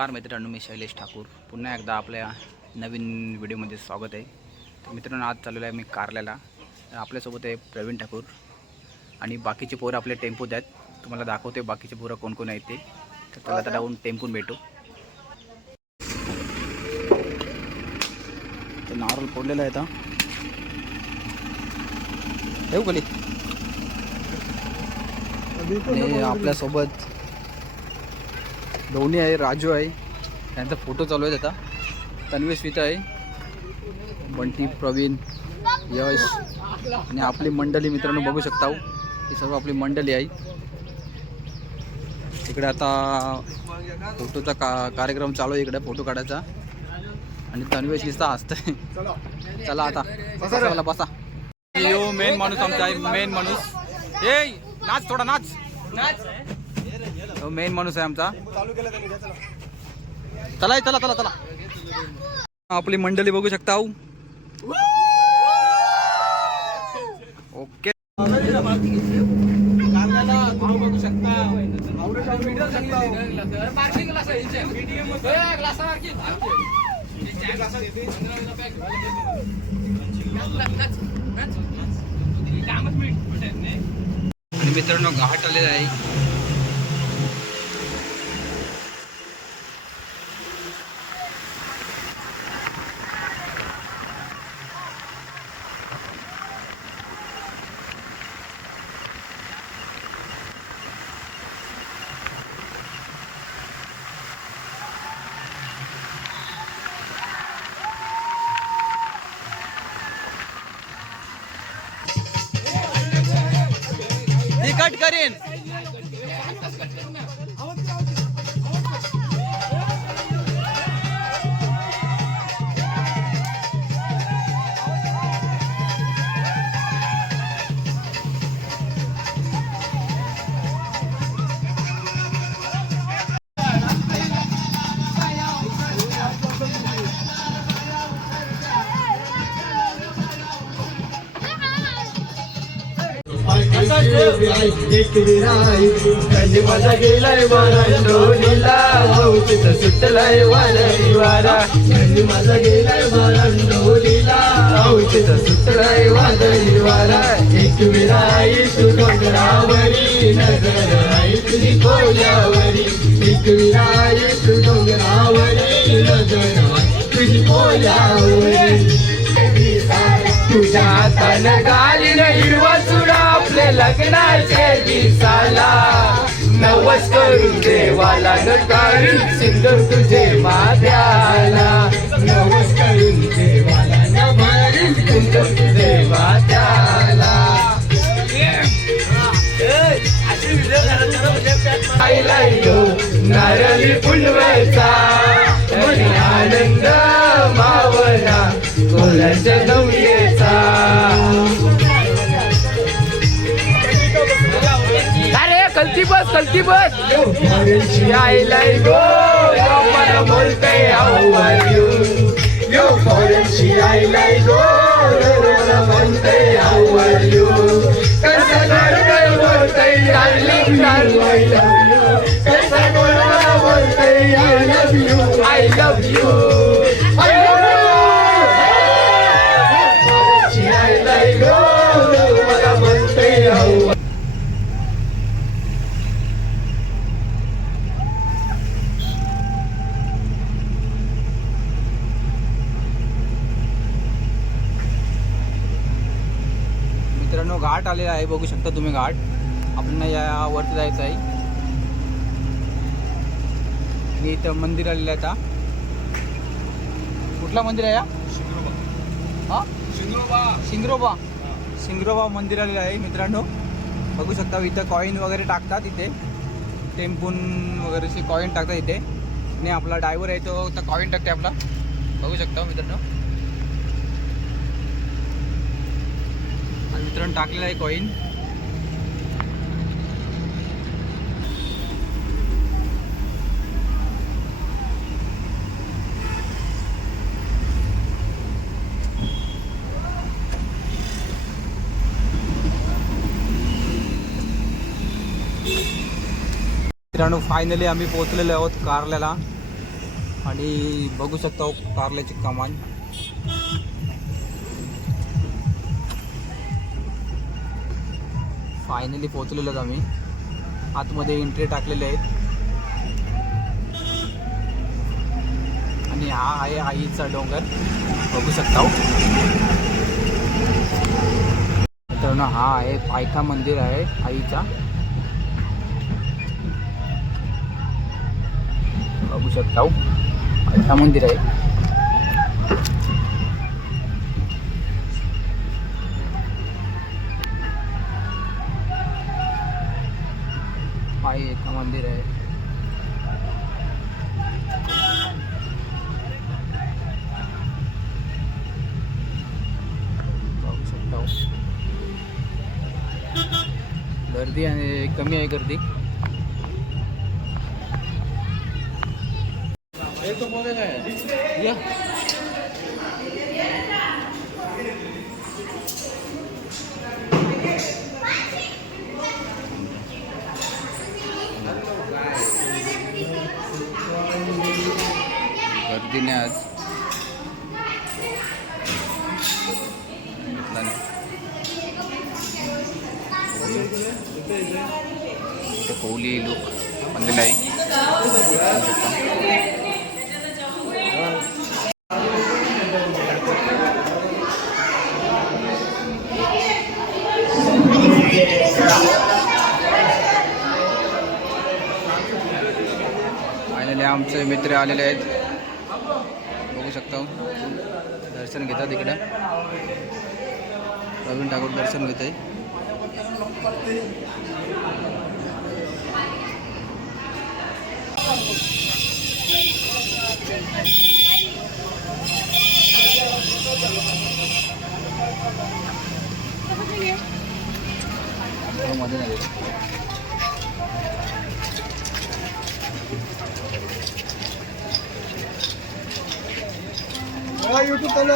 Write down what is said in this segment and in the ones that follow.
नमस्कार मित्रांनो मी शैलेश ठाकूर. पुन्हा एकदा आपल्या नवीन व्हिडिओमध्ये स्वागत आहे. तर मित्रांनो आज चाललेलो आहे मी कारल्याला. आपल्यासोबत आहे प्रवीण ठाकूर आणि बाकीचे पोरं आपले टेम्पोत आहेत. तुम्हाला दाखवते बाकीचे पोरं कोण कोण आहेत ते. तर त्याला आता जाऊन टेम्पून भेटू. तर नारळ फोडलेलं आहे आता. येऊ कली आपल्यासोबत धोनी आहे राजू आहे. त्यांचा फोटो चालू आहे आता तन्वेश विता आहे. बंटी प्रवीण यश आणि आपली मंडळी मित्रांनो बघू शकता हो. ही सर्व आपली मंडळी आहे. इकडे आता फोटोचा का कार्यक्रम चालू आहे इकडे फोटो काढायचा. आणि तन्वेश दिसता असतंय चला आता. बसा चला बसा. यो मेन माणूस आमचा आहे मेन माणूस. ए नाच थोडा नाच. नाच मेन माणूस आहे आमचा. चला चला चला चला. आपली मंडळी बघू शकता हो. ओके. आणि मित्रांनो घाट आलेला आहे. करेन. विराई कधी माझा गेलाय वारा डोलीला औचित सुटलाय वादळी वारा कधी माझा गेलाय वारा डोलीला सुटलाय वादळी वारा एक विराई तू डोंगरावरी नजर आई तुझी कोल्यावरी एक विराई तू डोंगरावरी तुझी कोल्यावरी तुझ्या तन गाली हिरवा लग्नाचे दिसाला नवस करून देवाला नकारी सिंदूर तुझे माथ्याला. नवस करून देवाला नभारी सिंदूर तुझे माथ्याला. आईला यो नारळी फुलवायचा. आनंद मावला. कोणाच्या गवळीचा चलती बस. कलती बस आईला गो. आलेला आहे बघू शकता तुम्ही घाट. आपल्याला या वरती जायचं आहे. आणि इथं मंदिर आलेलं आहे आता. कुठला मंदिर आहे या हा? शिंगरोबा शिंगरोबा मंदिर आलेलं आहे मित्रांनो. बघू शकता इथं कॉईन वगैरे टाकतात इथे. टेम्पून वगैरेचे कॉईन टाकतात इथे. आणि आपला ड्रायव्हर आहे तो तर कॉईन टाकते आपला. बघू शकता मित्रांनो. मित्रांनो टाकलेला आहे कॉईन मित्रांनो फायनली आम्ही पोहोचलेलो आहोत कारल्याला. आणि बघू शकता हो, कारल्याची कमान फायनली पोहोचलेलो आम्ही. आतमध्ये एंट्री टाकलेले आहेत आणि हा आहे आईचा डोंगर. बघू शकता हो. मित्रांनो हा आहे पायथा मंदिर आहे आईचा. बघू शकता हो. पायथा मंदिर आहे. आहे एक मंदिर आहे शकता गर्दी आणि कमी आहे गर्दी. आमचे मित्र आलेले आहेत. बघू शकता हो. दर्शन घेतात इकडं. प्रवीण ठाकूर दर्शन घेत आहे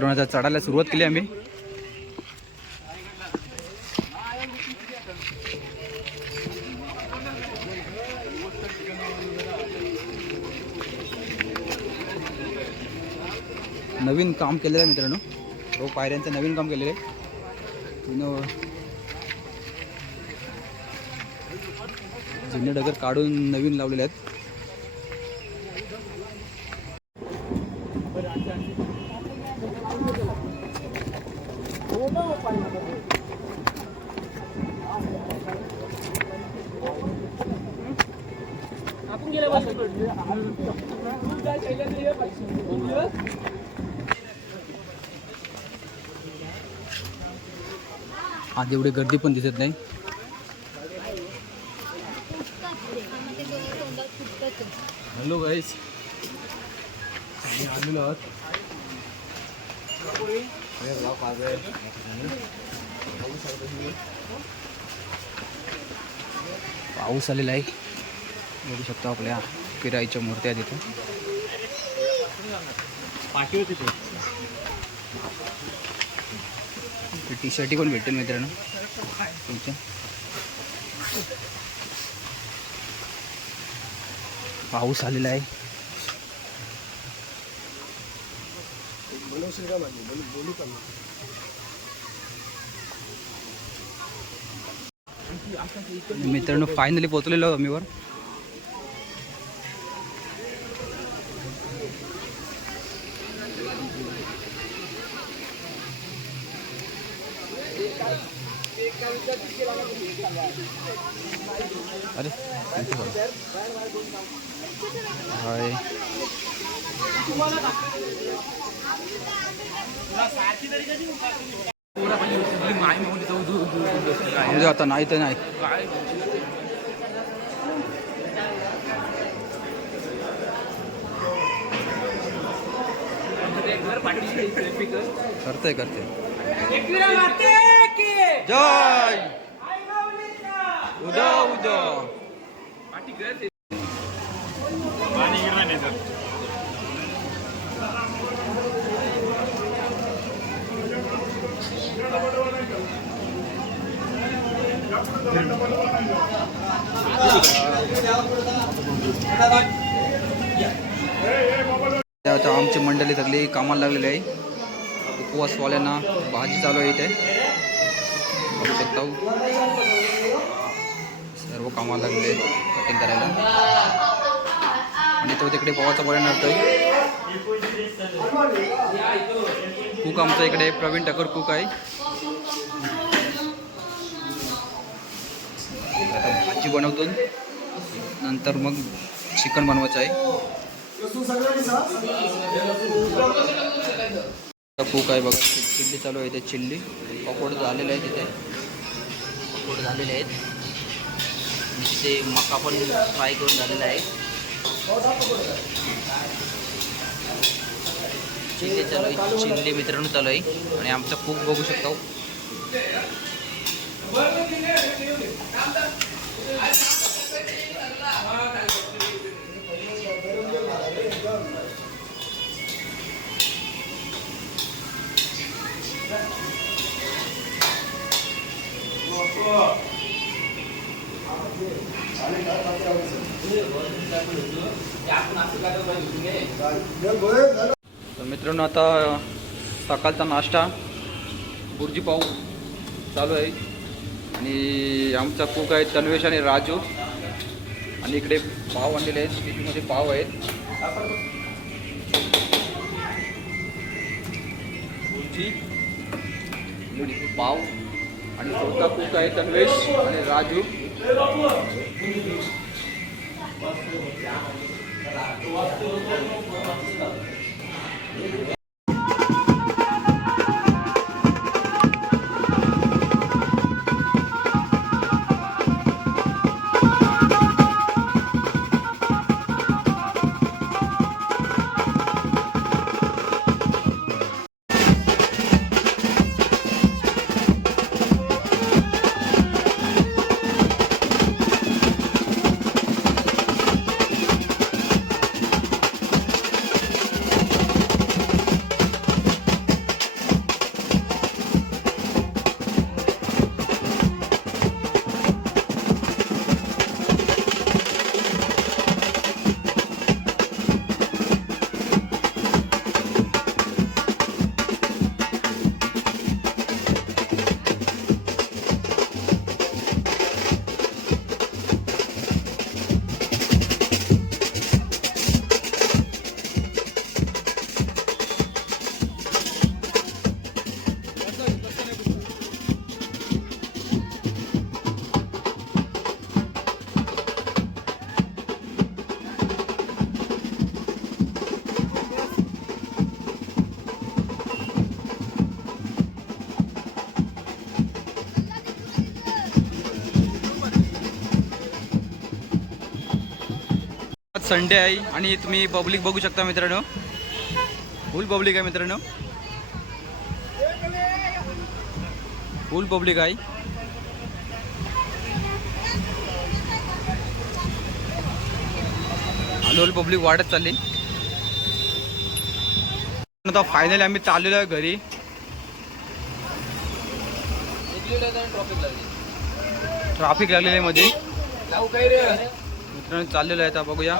मित्रांनो चढायला सुरुवात केली आम्ही. नवीन काम केलेलं आहे मित्रांनो. तो पायऱ्यांचं नवीन काम केलेलं आहे. जुनं जुने डगर काढून नवीन लावलेले आहेत. आज एवढी गर्दी पण दिसत नाही. हॅलो गाईस आम्ही आलेलो आहोत. पाऊस आलेला आहे. बघू शकतो आपल्या पिराईच्या मूर्त्या तिथे. टी शर्टी पण भेटेल मित्रांनो. तुमच्या. पाऊस आलेला आहे. मित्रांनो फायनली पोहोचलेलो आम्ही वर. अरे हाय. जाऊ आता नाही तर नाही. करते करते जय। उद्या उद्या आता आमची मंडळी सगळी कामाला लागलेली आहे. उपवासवाल्यांना भाजी चालू आहे इथे. बघू शकता. सर्व कामाला लागले कटिंग करायला. आणि तो तिकडे पवाचा बळण आणतोय. कुक आमचा इकडे प्रवीण ठाकर कुक आहे. आता भाजी बनवतो. नंतर मग चिकन बनवायचं आहे. कुक आहे बघा चिल्ली चालू आहे इथे चिल्ली. पकोड झालेलं आहे तिथे पकोड झालेले आहेत. तिथे मका पण फ्राय करून झालेला आहे. चिल्ली चालू आहे. चिल्ले मित्रांनो चालू आहे. आणि आमचा खूप बघू शकतो हो. तर मित्रांनो आता सकाळचा नाश्ता बुर्जी पाव चालू आहे. आणि आमचा कुक आहे तन्वेश आणि राजू. आणि इकडे पाव आणलेले आहेत स्टिकीमध्ये पाव आहेत. बुर्जी पाव. आणि चौथा कुक आहे तन्वेश आणि राजू संडे आहे आणि तुम्ही पब्लिक बघू शकता मित्रांनो. फुल पब्लिक आहे मित्रांनो. फुल पब्लिक आहे. हळूहळू पब्लिक वाढत चालली. आता फायनली आम्ही चाललेलो आहे घरी. ट्राफिक लागलेलं आहे मध्ये. मित्रांनो चाललेलं आहे आता बघूया.